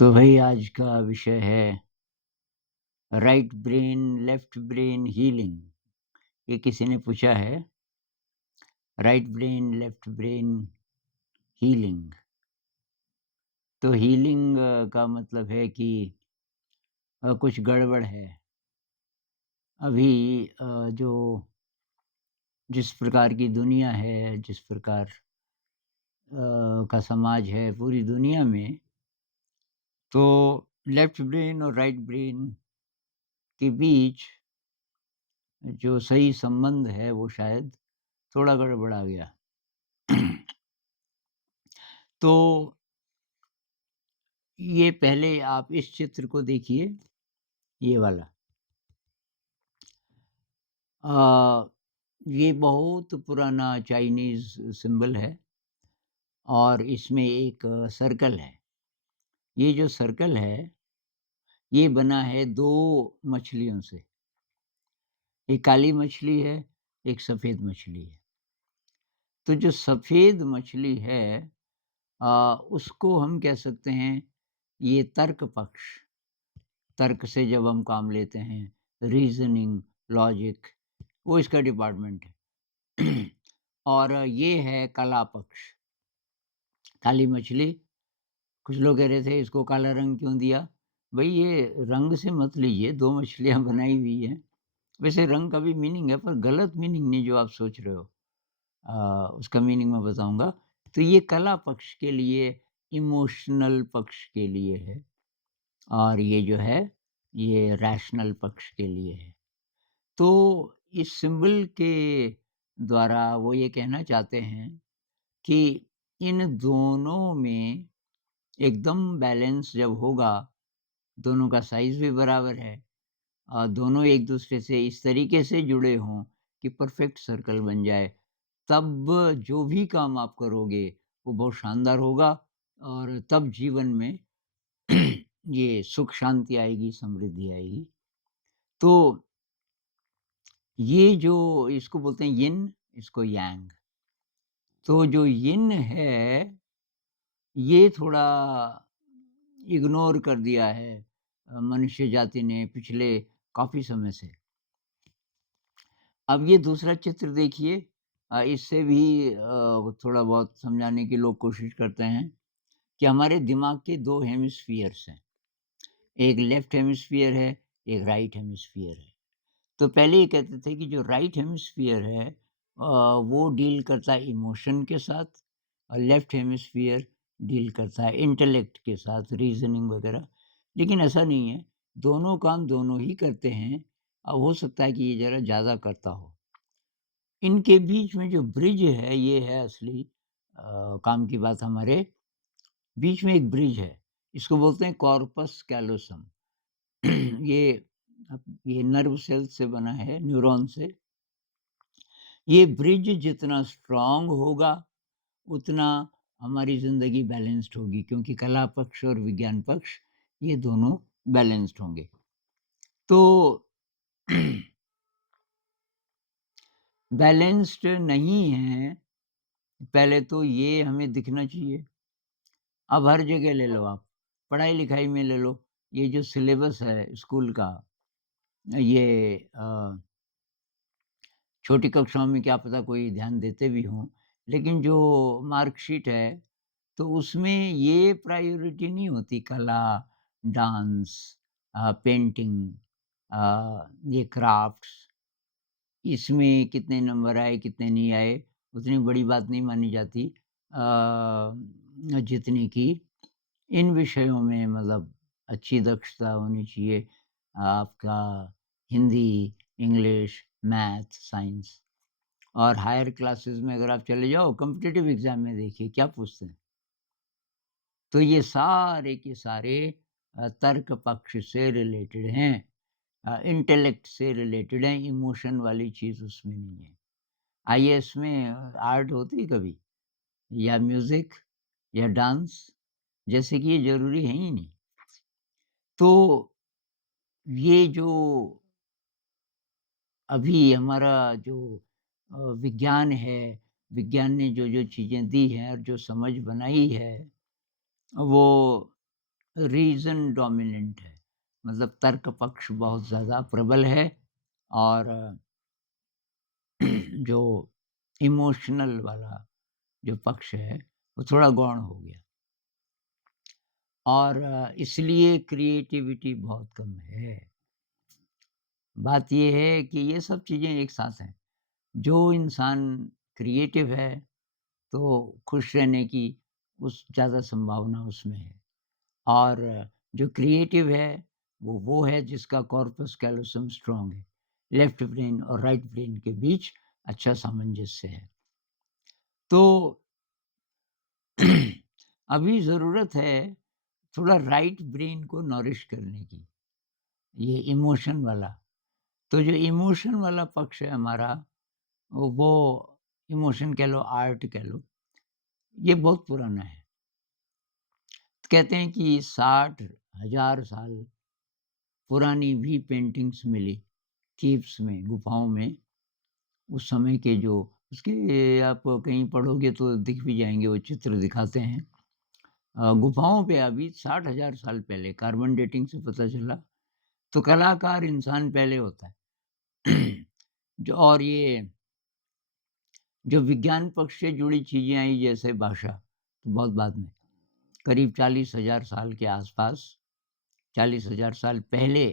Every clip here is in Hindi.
तो भाई आज का विषय है right brain left brain healing. ये किसी ने पूछा है। Right brain left brain healing. तो हीलिंग का मतलब है कि कुछ गड़बड़ है। अभी जो जिस प्रकार की दुनिया है, जिस प्रकार का समाज है पूरी दुनिया में, तो लेफ्ट ब्रेन और राइट ब्रेन के बीच जो सही संबंध है वो शायद थोड़ा गड़बड़ा गया। तो ये पहले आप इस चित्र को देखिए, ये वाला। अ, ये बहुत पुराना चाइनीज़ सिंबल है और इसमें एक सर्कल है। ये जो सर्कल है, ये बना है 2 मछलियों से। एक काली मछली है, एक सफ़ेद मछली है। तो जो सफ़ेद मछली है उसको हम कह सकते हैं ये तर्क पक्ष। तर्क से जब हम काम लेते हैं, रीज़निंग, लॉजिक, वो इसका डिपार्टमेंट है। और ये है कला पक्ष। काली मछली, कुछ लोग कह रहे थे इसको काला रंग क्यों दिया? भई ये रंग से मत लीजिए, 2 मछलियाँ बनाई हुई हैं। वैसे रंग का भी मीनिंग है पर गलत मीनिंग नहीं जो आप सोच रहे हो। उसका मीनिंग मैं बताऊँगा। तो ये कला पक्ष के लिए, इमोशनल पक्ष के लिए है और ये जो है, ये रैशनल पक्ष के लिए है। तो इस सिंबल के द्वारा वो ये कहना चाहते हैं कि इन दोनों में एकदम बैलेंस जब होगा, दोनों का साइज़ भी बराबर है दोनों एक-दूसरे से इस तरीके से जुड़े हों कि परफ़ेक्ट सर्कल बन जाए, तब जो भी काम आप करोगे, वो बहुत शानदार होगा और तब जीवन में ये सुख शांति आएगी, समृद्धि आएगी। तो ये जो इसको बोलते हैं यिन, इसको यांग। तो जो यिन है, ये थोड़ा इग्नोर कर दिया है मनुष्य जाति ने पिछले काफ़ी समय से। अब ये दूसरा चित्र देखिए। इससे भी थोड़ा बहुत समझाने की लोग कोशिश करते हैं कि हमारे दिमाग के 2 हेमिस्फीयर्स हैं। एक लेफ्ट हेमिस्फीयर है, एक राइट हेमिस्फीयर है। तो पहले ये कहते थे कि जो राइट हेमिस्फीयर है वो डील करता है इमोशन के साथ और लेफ्ट हेमिस्फीयर डील करता है इंटेलेक्ट के साथ, रीज़निंग वगैरह। लेकिन ऐसा नहीं है, दोनों काम दोनों ही करते हैं। अब हो सकता है कि ये ज़रा ज़्यादा करता हो। इनके बीच में जो ब्रिज है, ये है असली काम की बात हमारे बीच में एक ब्रिज है। इसको बोलते हैं कॉर्पस कैलोसम। ये ये नर्व सेल से बना है, न्यूरॉन से। ये ब्रिज जितना स्ट्रॉन्ग होगा, उतना हमारी ज़िंदगी बैलेंस्ड होगी क्योंकि कला पक्ष और विज्ञान पक्ष ये दोनों बैलेंस्ड होंगे। तो बैलेंस्ड नहीं है, पहले तो ये हमें दिखना चाहिए। अब हर जगह ले लो आप, पढ़ाई-लिखाई में ले लो, ये जो सिलेबस है स्कूल का, ये छोटी कक्षाओं में क्या पता कोई ध्यान देते भी हों, लेकिन जो मार्कशीट है, तो उसमें ये प्रायोरिटी नहीं होती कला, डांस पेंटिंग ये क्राफ्ट्स, इसमें कितने नंबर आए, कितने नहीं आए, उतनी बड़ी बात नहीं मानी जाती जितनी कि इन विषयों में मतलब अच्छी दक्षता होनी चाहिए। आपका हिंदी, इंग्लिश, मैथ, साइंस और हायर क्लासेस में अगर आप चले जाओ कॉम्पिटिटिव एग्ज़ाम में देखिए क्या पूछते हैं। तो ये सारे के सारे तर्क पक्ष से रिलेटेड हैं। इंटेलेक्ट से रिलेटेड हैं, इमोशन वाली चीज़ उसमें नहीं है। आईएएस में आर्ट होती है कभी या म्यूज़िक या डांस, जैसे कि ये ज़रूरी है ही नहीं। तो ये जो अभी हमारा जो विज्ञान है, विज्ञान ने जो-जो चीज़ें दी हैं और जो समझ बनाई है, वो रीज़न डोमिनेंट है। मतलब तर्क पक्ष बहुत ज़्यादा प्रबल है और जो इमोशनल वाला जो पक्ष है, वो थोड़ा गौण हो गया और इसलिए क्रिएटिविटी बहुत कम है। बात ये है कि ये सब चीज़ें एक साथ हैं। जो इंसान क्रिएटिव है, तो खुश रहने की उस ज़्यादा संभावना उसमें है और जो क्रिएटिव है, वो है जिसका कॉर्पस कैलोसम स्ट्रॉन्ग है। लेफ्ट ब्रेन और राइट ब्रेन के बीच अच्छा सामंजस्य है। तो अभी ज़रूरत है थोड़ा राइट ब्रेन को नॉरिश करने की, ये इमोशन वाला। तो जो इमोशन वाला पक्ष है हमारा, वो इमोशन कह लो, आर्ट कह लो, ये बहुत पुराना है। कहते हैं कि 60,000 साल पुरानी भी पेंटिंग्स मिली केव्स में, गुफाओं में। उस समय के जो उसके आप कहीं पढ़ोगे तो दिख भी जाएँगे, वो चित्र दिखाते हैं। गुफाओं पे अभी 60,000 साल पहले कार्बन डेटिंग से पता चला, तो कलाकार इंसान पहले होता है। जो और ये जो विज्ञान पक्ष से जुड़ी चीज़ें आई जैसे भाषा, तो बहुत बाद में, करीब 40,000 साल के आसपास, 40,000 साल पहले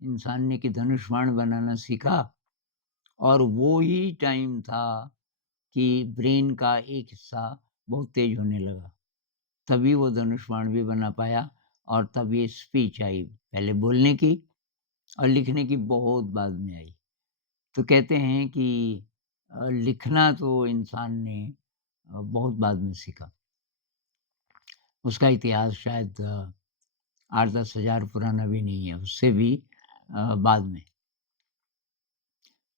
इंसान ने कि धनुष बाण बनाना सीखा और वो ही टाइम था कि ब्रेन का एक हिस्सा बहुत तेज होने लगा। तभी वो धनुष बाण भी बना पाया और तब ये स्पीच आई, पहले बोलने की और लिखने की बहुत बाद में आई। तो कहते हैं कि लिखना तो इंसान ने बहुत बाद में सीखा। उसका इतिहास शायद 8-10 हज़ार पुराना भी नहीं है, उससे भी बाद में।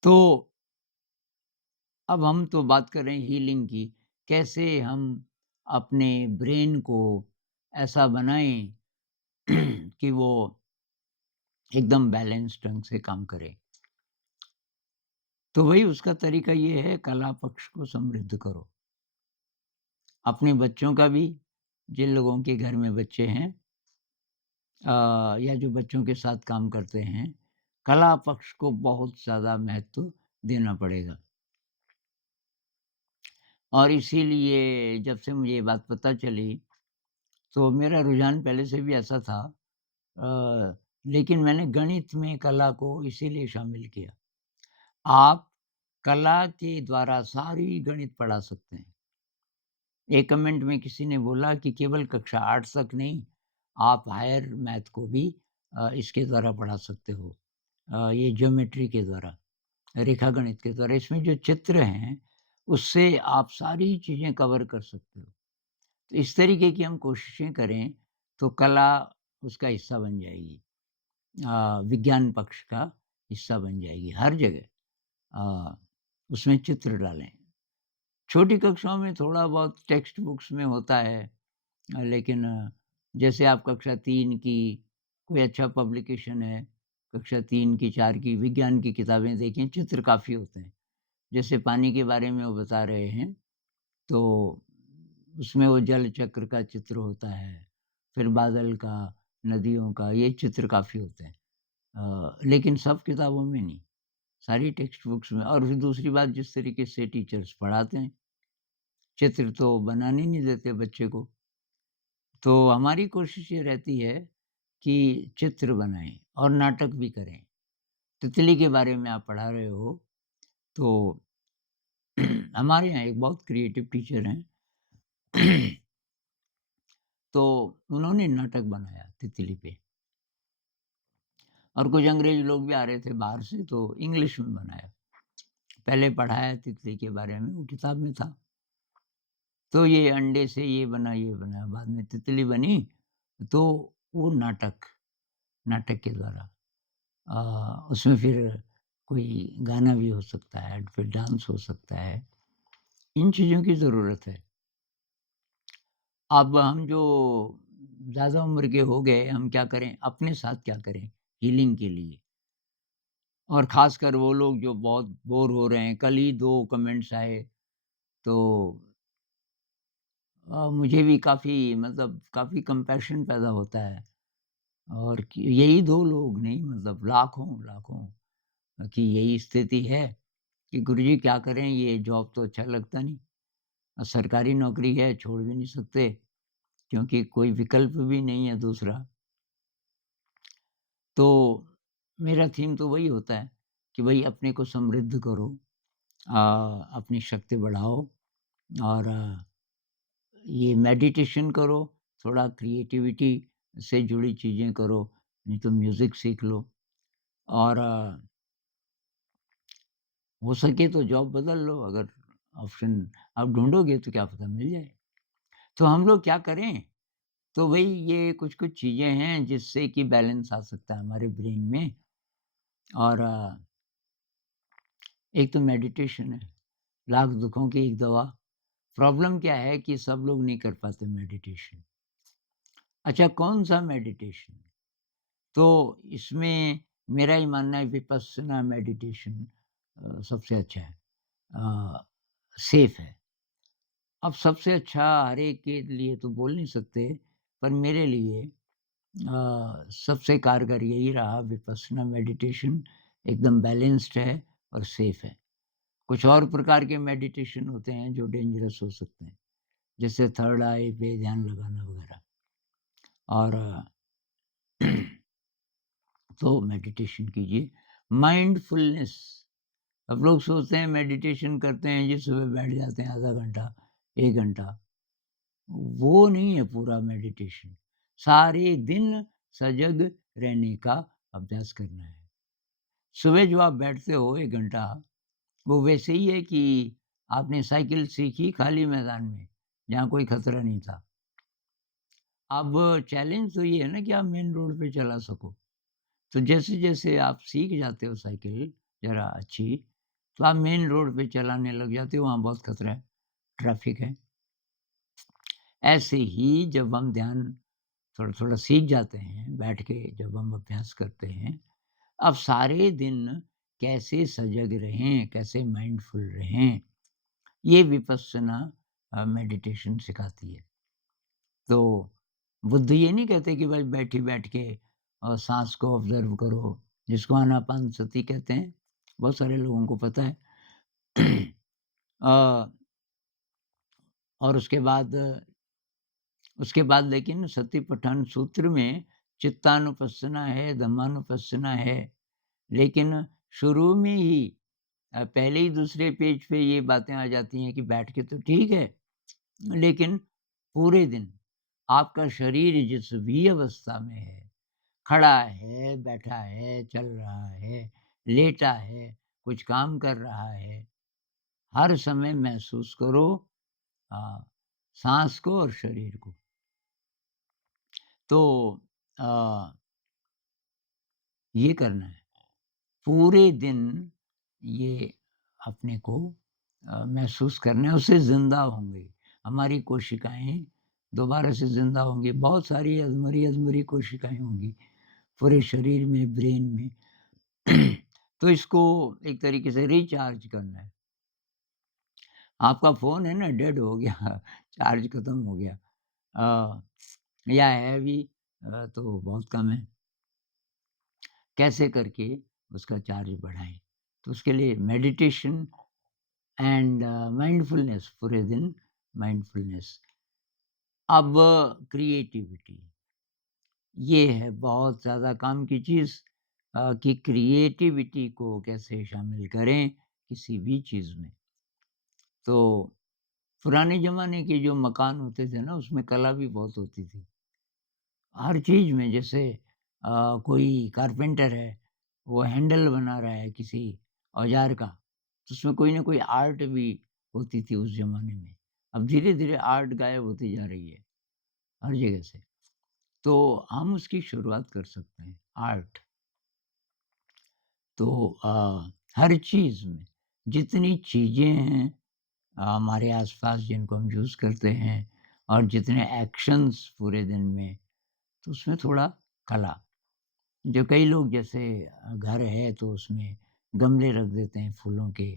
तो अब हम तो बात कर रहे हैं हीलिंग की, कैसे हम अपने ब्रेन को ऐसा बनाएँ कि वो एकदम बैलेंस ढंग से काम करे। तो वही उसका तरीका ये है, कला पक्ष को समृद्ध करो। अपने बच्चों का भी, जिन लोगों के घर में बच्चे हैं या जो बच्चों के साथ काम करते हैं, कला पक्ष को बहुत ज़्यादा महत्व देना पड़ेगा। और इसीलिए जब से मुझे ये बात पता चली, तो मेरा रुझान पहले से भी ऐसा था लेकिन मैंने गणित में कला को इसीलिए शामिल किया। आप कला के द्वारा सारी गणित पढ़ा सकते हैं। एक कमेंट में किसी ने बोला कि केवल कक्षा 8 तक नहीं, आप हायर मैथ को भी इसके द्वारा पढ़ा सकते हो। ये ज्योमेट्री के द्वारा, रेखागणित के द्वारा, इसमें जो चित्र हैं, उससे आप सारी चीज़ें कवर कर सकते हो। तो इस तरीके की हम कोशिशें करें, तो कला उसका हिस्सा बन जाएगी। विज्ञान पक्ष का हिस्सा बन जाएगी हर जगह। उसमें चित्र डालें। छोटी कक्षाओं में थोड़ा बहुत टेक्स्ट बुक्स में होता है लेकिन जैसे आप कक्षा 3 की कोई अच्छा पब्लिकेशन है, कक्षा 3 की 4 की विज्ञान की किताबें देखें, चित्र काफ़ी होते हैं। जैसे पानी के बारे में वो बता रहे हैं, तो उसमें वो जल चक्र का चित्र होता है, फिर बादल का, नदियों का, ये चित्र काफ़ी होते हैं। लेकिन सब किताबों में नहीं, सारी टेक्स्ट बुक्स में। और फिर दूसरी बात, जिस तरीके से टीचर्स पढ़ाते हैं, चित्र तो बनाने नहीं देते बच्चे को। तो हमारी कोशिश ये रहती है कि चित्र बनाएँ और नाटक भी करें। तितली के बारे में आप पढ़ा रहे हो, तो हमारे यहाँ एक बहुत क्रिएटिव टीचर हैं, तो उन्होंने नाटक बनाया तितली पे और कुछ अंग्रेज़ लोग भी आ रहे थे बाहर से, तो इंग्लिश में बनाया। पहले पढ़ाया तितली के बारे में, वो किताब में था। तो ये अंडे से ये बना, बाद में तितली बनी, तो वो नाटक, नाटक के द्वारा उसमें फिर कोई गाना भी हो सकता है, फिर डांस हो सकता है। इन चीज़ों की ज़रूरत है। अब हम जो ज़्यादा उम्र के हो गए, हम क्या करें? अपने साथ क्या करें हीलिंग के लिए? और ख़ासकर वो लोग जो बहुत बोर हो रहे हैं, कल ही 2 कमेंट्स आए, तो मुझे भी काफ़ी, मतलब काफ़ी कंपैशन पैदा होता है। और कि यही 2 लोग नहीं मतलब लाखों की यही स्थिति है कि गुरुजी क्या करें ये जॉब तो अच्छा लगता नहीं। सरकारी नौकरी है छोड़ भी नहीं सकते क्योंकि कोई विकल्प भी नहीं है दूसरा। तो मेरा थीम तो वही होता है कि भई अपने को समृद्ध करो, अपनी शक्ति बढ़ाओ और ये मेडिटेशन करो, थोड़ा क्रिएटिविटी से जुड़ी चीज़ें करो, नहीं तो म्यूज़िक सीख लो और हो सके तो जॉब बदल लो अगर ऑप्शन आप ढूँढोगे तो क्या पता मिल जाए। तो हम लोग क्या करें? तो वही ये कुछ-कुछ चीज़ें हैं जिससे कि बैलेंस आ सकता है हमारे ब्रेन में और एक तो मेडिटेशन है, लाख दुखों की एक दवा। प्रॉब्लम क्या है कि सब लोग नहीं कर पाते मेडिटेशन। अच्छा कौन-सा मेडिटेशन? तो इसमें मेरा ही मानना है विपस्सना मेडिटेशन सबसे अच्छा है सेफ है। अब सबसे अच्छा हर एक के लिए तो बोल नहीं सकते, पर मेरे लिए सबसे कारगर यही रहा विपस्सना मेडिटेशन एकदम बैलेंस्ड है और सेफ है। कुछ और प्रकार के मेडिटेशन होते हैं जो डेंजरस हो सकते हैं, जैसे थर्ड आई पे ध्यान लगाना वगैरह और तो मेडिटेशन कीजिए। माइंडफुलनेस अब लोग सोचते हैं मेडिटेशन करते हैं जी सुबह बैठ जाते हैं आधा घंटा, 1 घंटा, वो नहीं है पूरा मेडिटेशन। सारे दिन सजग रहने का अभ्यास करना है। सुबह जो आप बैठते हो 1 घंटा, वो वैसे ही है कि आपने साइकिल सीखी खाली मैदान में, जहाँ कोई खतरा नहीं था। अब चैलेंज तो ये है ना कि आप मेन रोड पे चला सको। तो जैसे-जैसे आप सीख जाते हो साइकिल ज़रा अच्छी, तो आप मेन रोड पे चलाने लग जाते हो, वहाँ बहुत खतरा है, ट्रैफ़िक है। ऐसे ही जब हम ध्यान थोड़ा-थोड़ा सीख जाते हैं, बैठ के जब हम अभ्यास करते हैं, अब सारे दिन कैसे सजग रहें, कैसे माइंडफुल रहें, ये विपस्सना मेडिटेशन सिखाती है। तो बुद्ध ये नहीं कहते कि भाई बैठ के और साँस को ऑब्ज़र्व करो, जिसको आनापानसति कहते हैं, बहुत सारे लोगों को पता है। अ, और उसके बाद लेकिन सतिपट्ठन सूत्र में चित्तानुपස්සना है, धम्मानुपස්සना है, लेकिन शुरू में ही पहले ही दूसरे पेज पे ये बातें आ जाती हैं कि बैठ के तो ठीक है, लेकिन पूरे दिन आपका शरीर जिस भी अवस्था में है, खड़ा है, बैठा है, चल रहा है, लेटा है, कुछ काम कर रहा है, हर समय महसूस करो अ, साँस को और शरीर को। तो अ, ये करना है। पूरे दिन ये अपने को महसूस करना है, उससे ज़िंदा होंगे। हमारी कोशिकाएँ दोबारा से ज़िंदा होंगी, बहुत सारी अधमरी-अधमरी कोशिकाएँ होंगी, पूरे शरीर में, ब्रेन में। तो इसको एक तरीके से रिचार्ज करना है। आपका फ़ोन है ना डेड हो गया, चार्ज खत्म हो गया अ, या है भी तो बहुत कम है। कैसे करके उसका चार्ज बढ़ाएँ? तो उसके लिए मेडिटेशन एंड माइंडफुलनेस पूरे दिन माइंडफुलनेस। अब क्रिएटिविटी ये है बहुत ज़्यादा काम की चीज़ कि क्रिएटिविटी को कैसे शामिल करें किसी भी चीज़ में। तो पुराने ज़माने के जो मकान होते थे ना उसमें कला भी बहुत होती थी। हर चीज़ में जैसे कोई कारपेंटर है, वो हैंडल बना रहा है किसी औज़ार का, तो उसमें कोई न कोई आर्ट भी होती थी उस ज़माने में। अब धीरे-धीरे आर्ट गायब होती जा रही है, हर जगह से। तो हम उसकी शुरुआत कर सकते हैं, आर्ट। तो हर चीज़ में जितनी चीज़ें हैं हमारे आस-पास जिनको हम यूज़ करते हैं और जितने एक्शंस पूरे दिन में, तो उसमें थोड़ा कला जो कई लोग जैसे घर है तो उसमें गमले रख देते हैं फूलों के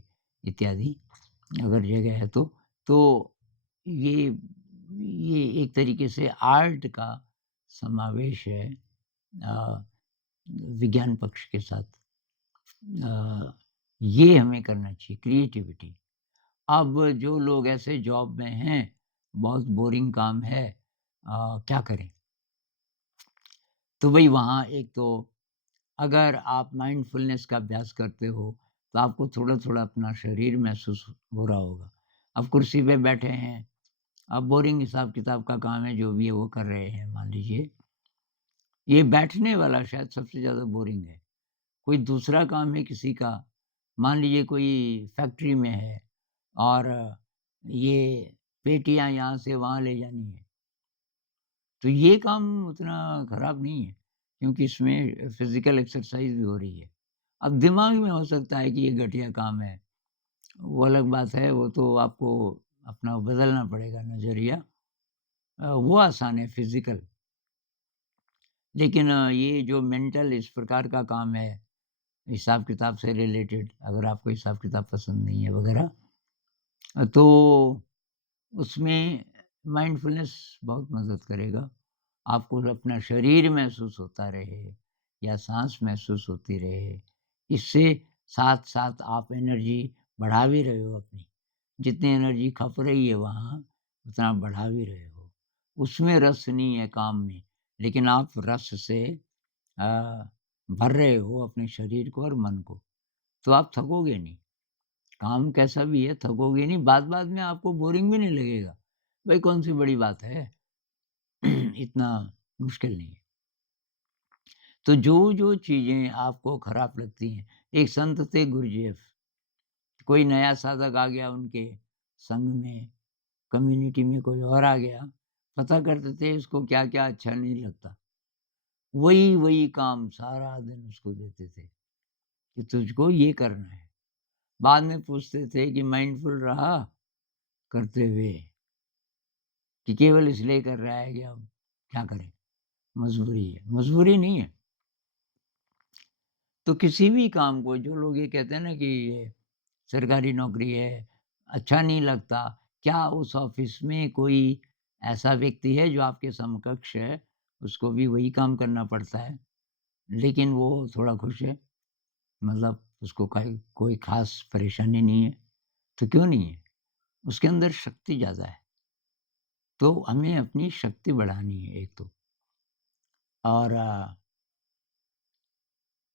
इत्यादि अगर जगह है तो। तो ये ये एक तरीके से आर्ट का समावेश है अ, विज्ञान पक्ष के साथ। ये हमें करना चाहिए क्रिएटिविटी। अब जो लोग ऐसे जॉब में हैं, बहुत बोरिंग काम है, क्या करें? तो भई वहाँ एक तो अगर आप माइंडफुलनेस का अभ्यास करते हो, तो आपको थोड़ा-थोड़ा अपना शरीर महसूस हो रहा होगा। अब कुर्सी पे बैठे हैं, अब बोरिंग हिसाब-किताब का काम है, जो भी है वो कर रहे हैं मान लीजिए। ये बैठने वाला शायद सबसे ज़्यादा बोरिंग है। कोई दूसरा काम है किसी का, मान लीजिए कोई फैक्ट्री में है और ये पेटियाँ यहाँ से वहाँ ले जानी है, तो ये काम उतना खराब नहीं है, क्योंकि इसमें फिज़िकल एक्सरसाइज़ भी हो रही है। अब दिमाग में हो सकता है कि ये घटिया काम है, वो अलग बात है, वो तो आपको अपना बदलना पड़ेगा नज़रिया। वो आसान है फिज़िकल, लेकिन ये जो मेंटल इस प्रकार का काम है, हिसाब-किताब से रिलेटेड, अगर आपको हिसाब-किताब पसंद नहीं है वगैरह, तो उसमें माइंडफुलनेस बहुत मदद करेगा। आपको अपना शरीर महसूस होता रहे या साँस महसूस होती रहे। इससे साथ-साथ आप एनर्जी बढ़ा भी रहे हो अपनी। जितनी एनर्जी खप रही है वहाँ, उतना बढ़ा भी रहे हो। उसमें रस नहीं है काम में, लेकिन आप रस से अ, भर रहे हो अपने शरीर को और मन को, तो आप थकोगे नहीं। काम कैसा भी है थकोगे नहीं, बाद-बाद में आपको बोरिंग भी नहीं लगेगा। भई कौन-सी बड़ी बात है, इतना मुश्किल नहीं है। तो जो-जो चीज़ें आपको खराब लगती हैं, एक संत थे गुरजेफ, कोई नया साधक आ गया उनके संग में, कम्युनिटी में कोई और आ गया, पता करते थे इसको क्या-क्या अच्छा नहीं लगता। वही-वही काम सारा दिन उसको देते थे, कि तुझको ये करना है। बाद में पूछते थे कि माइंडफुल रहा करते हुए, कि केवल इसलिए कर रहा है कि अब क्या करें, मजबूरी है। मजबूरी नहीं है, तो किसी भी काम को जो लोग ये कहते हैं ना कि ये सरकारी नौकरी है, अच्छा नहीं लगता, क्या उस ऑफ़िस में कोई ऐसा व्यक्ति है जो आपके समकक्ष है, उसको भी वही काम करना पड़ता है, लेकिन वो थोड़ा खुश है, मतलब उसको काई कोई ख़ास परेशानी नहीं है, तो क्यों नहीं है? उसके अंदर शक्ति ज़्यादा है, तो हमें अपनी शक्ति बढ़ानी है एक तो। और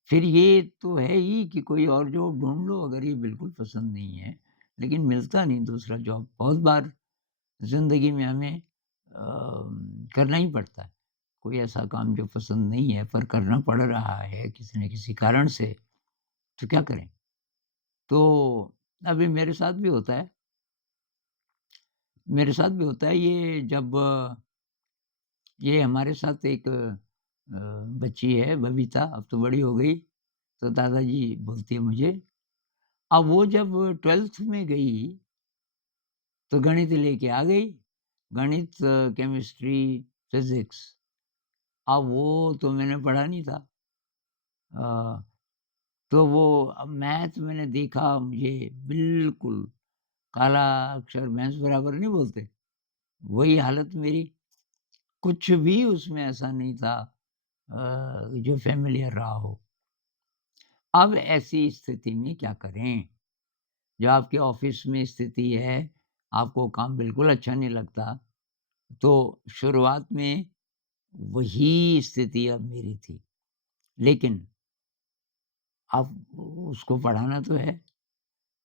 फिर ये तो है ही कि कोई और जॉब ढूँढ लो अगर ये बिल्कुल पसंद नहीं है, लेकिन मिलता नहीं दूसरा जॉब। बहुत बार ज़िंदगी में हमें करना ही पड़ता है। कोई ऐसा काम जो पसंद नहीं है पर करना पड़ रहा है किसी न किसी कारण से, तो क्या करें? तो अभी मेरे साथ भी होता है ये जब ये हमारे साथ एक बच्ची है बबीता, अब तो बड़ी हो गई, तो दादाजी बोलती है मुझे। अब वो जब 12th में गई, तो गणित लेके आ गई। गणित, केमिस्ट्री, फिज़िक्स। अब वो तो मैंने पढ़ा नहीं था। अ, तो वो अब मैथ मैंने देखा, मुझे बिल्कुल काला अक्षर भैंस बराबर नहीं बोलते, वही हालत मेरी। कुछ भी उसमें ऐसा नहीं था जो फ़ैमिलियर रहा हो। अब ऐसी स्थिति में क्या करें? जो आपके ऑफ़िस में स्थिति है, आपको काम बिल्कुल अच्छा नहीं लगता, तो शुरुआत में वही स्थिति अब मेरी थी। लेकिन अब उसको पढ़ाना तो है,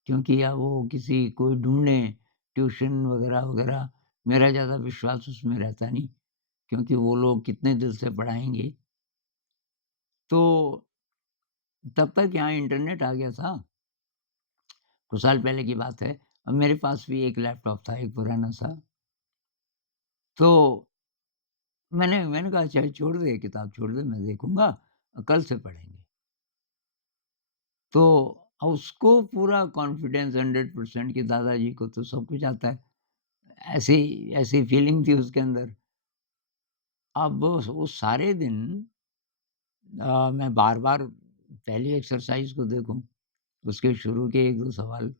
क्योंकि अब वो किसी कोई ढूँढें, ट्यूशन वग़ैरह-वग़ैरह, मेरा ज़्यादा विश्वास उसमें रहता नहीं, क्योंकि वो लोग कितने दिल से पढ़ाएँगे। तो तब तक यहाँ इंटरनेट आ गया था, कुछ साल पहले की बात है। अब मेरे पास भी एक लैपटॉप था, एक पुराना-सा। तो मैंने कहा चाहे छोड़ दे, किताब छोड़ दे, मैं देखूँगा, कल से पढ़ेंगे। तो उसको पूरा कॉन्फिडेंस 100% कि दादाजी को तो सब कुछ आता है। ऐसी ऐसी फीलिंग थी उसके अंदर। अब वो सारे दिन मैं बार-बार पहली एक्सरसाइज़ को देखूँ, उसके शुरू के 1-2 सवाल,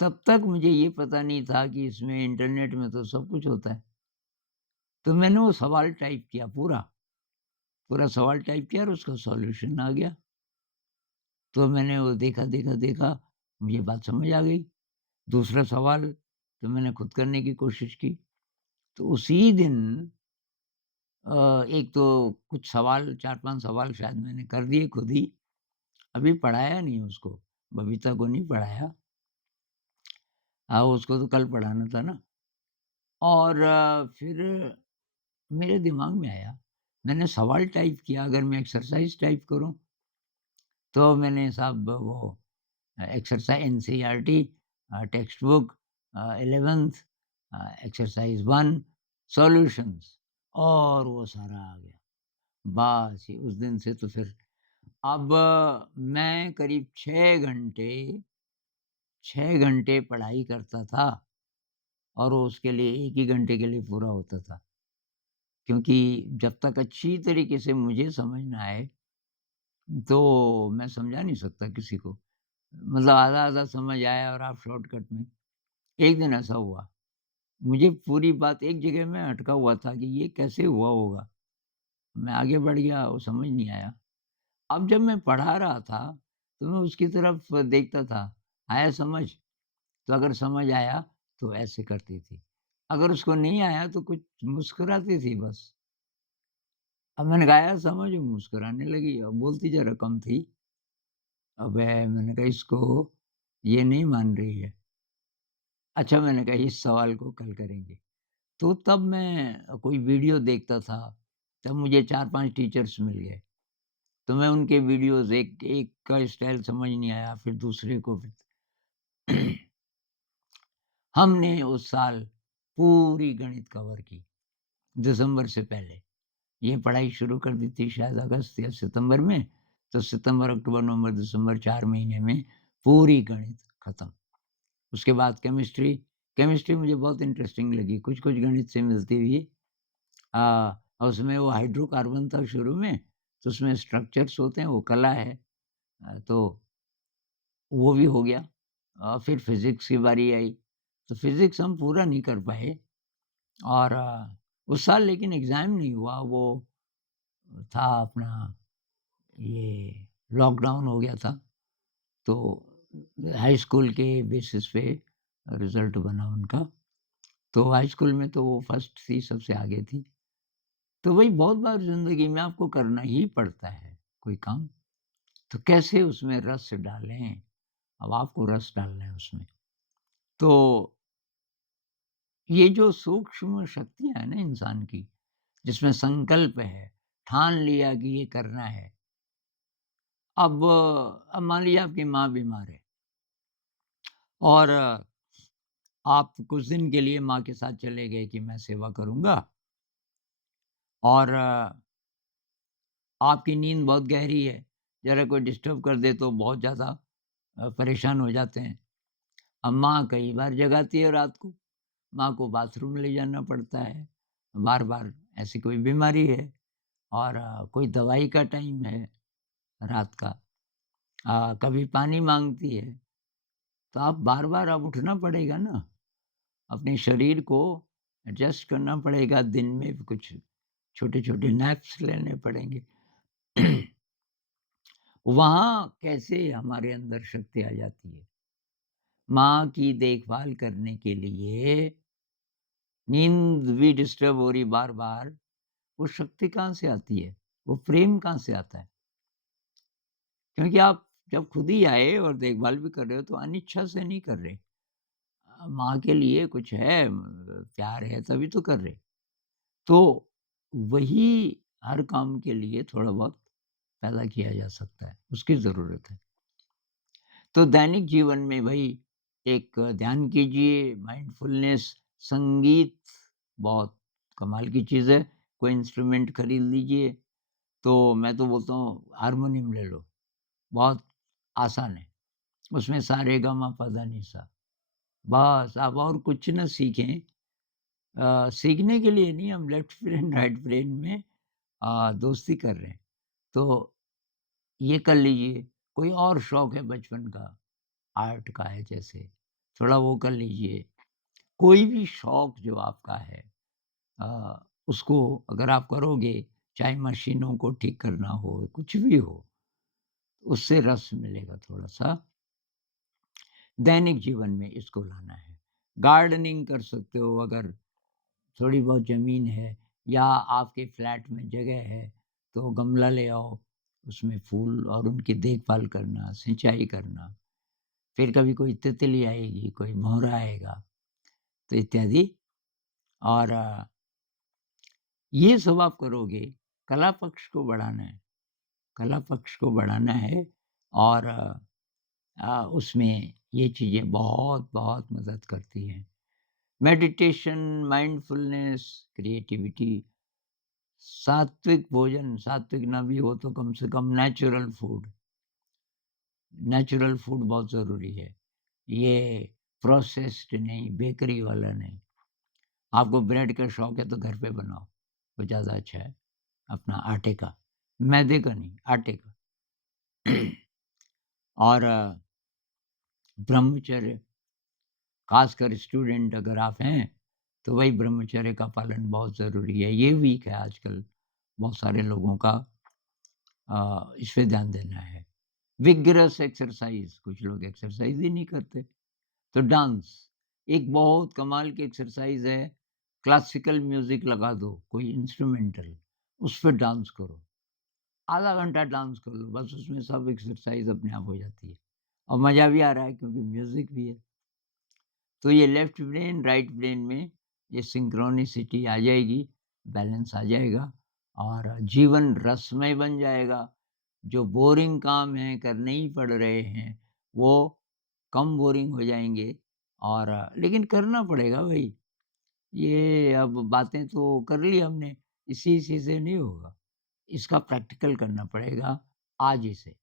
तब तक मुझे ये पता नहीं था कि इसमें इंटरनेट में तो सब कुछ होता है। तो मैंने वो सवाल टाइप किया पूरा, पूरा सवाल टाइप किया और उसका सॉल्यूशन आ गया। तो मैंने वो देखा, देखा, देखा, मुझे बात समझ आ गई। दूसरा सवाल तो मैंने खुद करने की कोशिश की। तो उसी दिन एक तो कुछ सवाल 4-5 सवाल शायद मैंने कर दिए खुद ही। अभी पढ़ाया नहीं उसको, बबीता को नहीं पढ़ाया। उसको तो कल पढ़ाना था ना। और फिर मेरे दिमाग में आया, मैंने सवाल टाइप किया, अगर मैं एक्सरसाइज़ टाइप करूँ, तो मैंने साहब वो exercise NCERT text book 11th exercise 1 solutions और वो सारा आ गया। बस ये उस दिन से तो फिर अब मैं करीब 6 घंटे पढ़ाई करता था और वो उसके लिए 1 ही घंटे के लिए पूरा होता था। क्योंकि जब तक अच्छी तरीके से मुझे समझ ना आए, तो मैं समझा नहीं सकता किसी को। मतलब आधा-आधा समझ आया और आप शॉर्टकट में। एक दिन ऐसा हुआ, मुझे पूरी बात एक जगह में अटका हुआ था कि ये कैसे हुआ होगा? मैं आगे बढ़ गया, वो समझ नहीं आया। अब जब मैं पढ़ा रहा था, तो मैं उसकी तरफ देखता था, आया समझ? तो अगर समझ आया, तो ऐसे करती थी। अगर उसको नहीं आया, तो कुछ मुस्कुराती थी बस। अब मैंने कहा, आया समझ? वो मुस्कुराने लगी और बोलती ज़रा कम थी। अबे! मैंने कहा, इसको ये नहीं मान रही है। अच्छा, मैंने कहा, इस सवाल को कल करेंगे। तो तब मैं कोई वीडियो देखता था, तब मुझे 4-5 टीचर्स मिल गए। तो मैं उनके वीडियोज़ एक एक का स्टाइल समझ नहीं आया, फिर दूसरे को फिर हमने उस साल पूरी गणित कवर की, दिसंबर से पहले। ये पढ़ाई शुरू कर दी थी शायद अगस्त या सितंबर में, तो सितंबर, अक्टूबर, नवंबर, दिसंबर 4 महीने में पूरी गणित खत्म। उसके बाद केमिस्ट्री, केमिस्ट्री मुझे बहुत इंटरेस्टिंग लगी, कुछ-कुछ गणित से मिलती हुई। और उसमें वो हाइड्रोकार्बन था शुरू में, तो उसमें स्ट्रक्चर्स होते हैं, वो कला है। तो वो भी हो गया। फिर फ़िज़िक्स की बारी आई, तो फ़िज़िक्स हम पूरा नहीं कर पाए और उस साल लेकिन एग्ज़ाम नहीं हुआ, वो था अपना ये लॉकडाउन हो गया था, तो हाई स्कूल के बेसिस पे रिज़ल्ट बना उनका। तो हाई स्कूल में तो वो फर्स्ट थी, सबसे आगे थी। तो वही बहुत बार ज़िंदगी में आपको करना ही पड़ता है कोई काम, तो कैसे उसमें रस डालें? अब आपको रस डालना है उसमें। तो ये जो सूक्ष्म शक्तियाँ हैं ना इंसान की, जिसमें संकल्प है, ठान लिया कि ये करना है। अब मान लीजिए आपकी माँ बीमार है और आप कुछ दिन के लिए माँ के साथ चले गए कि मैं सेवा करूँगा और आपकी नींद बहुत गहरी है, ज़रा कोई डिस्टर्ब कर दे तो बहुत ज़्यादा परेशान हो जाते हैं। अब माँ कई बार जगाती है रात को, माँ को बाथरूम ले जाना पड़ता है, बार-बार ऐसी कोई बीमारी है और कोई दवाई का टाइम है रात का। कभी पानी माँगती है, तो आप बार-बार अब उठना पड़ेगा ना, अपने शरीर को एडजस्ट करना पड़ेगा, दिन में भी कुछ छोटे-छोटे नैप्स लेने पड़ेंगे। वहाँ कैसे हमारे अंदर शक्ति आ जाती है? माँ की देखभाल करने के लिए नींद भी डिस्टर्ब हो रही बार-बार, वो शक्ति कहाँ से आती है? वो प्रेम कहाँ से आता है? क्योंकि आप जब खुद ही आए और देखभाल भी कर रहे हो तो अनिच्छा से नहीं कर रहे। माँ के लिए कुछ है, प्यार है तभी तो कर रहे। तो वही हर काम के लिए थोड़ा बहुत पैदा किया जा सकता है, उसकी ज़रूरत है। तो दैनिक जीवन में भई एक ध्यान कीजिए, माइंडफुलनेस, संगीत बहुत कमाल की चीज़ है। कोई इंस्ट्रूमेंट खरीद लीजिए, तो मैं तो बोलता हूँ हारमोनियम ले लो, बहुत आसान है। उसमें सा रे गा मा पा धा नी सा। बस आप और कुछ ना सीखें। सीखने के लिए नहीं, हम लेफ्ट ब्रेन राइट ब्रेन में दोस्ती कर रहे हैं। तो ये कर लीजिए। कोई और शौक है बचपन का, आर्ट का है जैसे, थोड़ा वो कर लीजिए। कोई भी शौक जो आपका है, उसको अगर आप करोगे, चाहे मशीनों को ठीक करना हो, कुछ भी हो, उससे रस मिलेगा थोड़ा-सा। दैनिक जीवन में इसको लाना है। गार्डनिंग कर सकते हो अगर थोड़ी बहुत ज़मीन है या आपके फ्लैट में जगह है, तो गमला ले आओ, उसमें फूल और उनकी देखभाल करना, सिंचाई करना। फिर कभी कोई तितली आएगी, कोई भँवरा आएगा, तो इत्यादि। और ये सब आप करोगे, कला पक्ष को बढ़ाना है, कला पक्ष को बढ़ाना है और उसमें ये चीज़ें बहुत-बहुत मदद करती हैं। मेडिटेशन, माइंडफुलनेस, क्रिएटिविटी, सात्विक भोजन, सात्विक ना भी हो तो कम से कम नेचुरल फूड बहुत ज़रूरी है। ये प्रोसेस्ड नहीं, बेकरी वाला नहीं। आपको ब्रेड का शौक है तो घर पे बनाओ, वो ज़्यादा अच्छा है, अपना आटे का, मैदे का नहीं, आटे का। और ब्रह्मचर्य, खासकर स्टूडेंट अगर आप हैं, तो वही ब्रह्मचर्य का पालन बहुत ज़रूरी है। ये वीक है आजकल बहुत सारे लोगों का, इस पे ध्यान देना है। विगरस एक्सरसाइज़, कुछ लोग एक्सरसाइज़ ही नहीं करते। तो डांस, एक बहुत कमाल की एक्सरसाइज़ है, क्लासिकल म्यूज़िक लगा दो, कोई इंस्ट्रूमेंटल, उस पे डांस करो। आधा घंटा डांस कर लो, बस उसमें सब एक्सरसाइज़ अपने आप हो जाती है और मज़ा भी आ रहा है क्योंकि म्यूज़िक भी है। तो ये लेफ्ट ब्रेन, राइट ब्रेन में ये सिंक्रोनिसिटी आ जाएगी, बैलेंस आ जाएगा और जीवन रसमय बन जाएगा। जो बोरिंग काम हैं, करने ही पड़ रहे हैं, वो कम बोरिंग हो जाएँगे और लेकिन करना पड़ेगा भई। ये अब बातें तो कर ली हमने, इसी-इसी से नहीं होगा। इसका प्रैक्टिकल करना पड़ेगा आज ही से।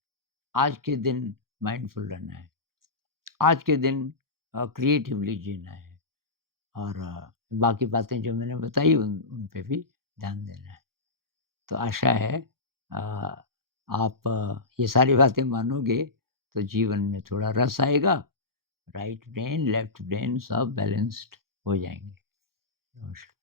आज के दिन माइंडफुल रहना है। आज के दिन क्रिएटिवली जीना है और बाकी बातें जो मैंने बताई उन पे भी ध्यान देना है। तो आशा है आप ये सारी बातें मानोगे तो जीवन में थोड़ा रस आएगा, राइट ब्रेन, लेफ्ट ब्रेन सब बैलेंस्ड हो जाएँगे। नमस्कार।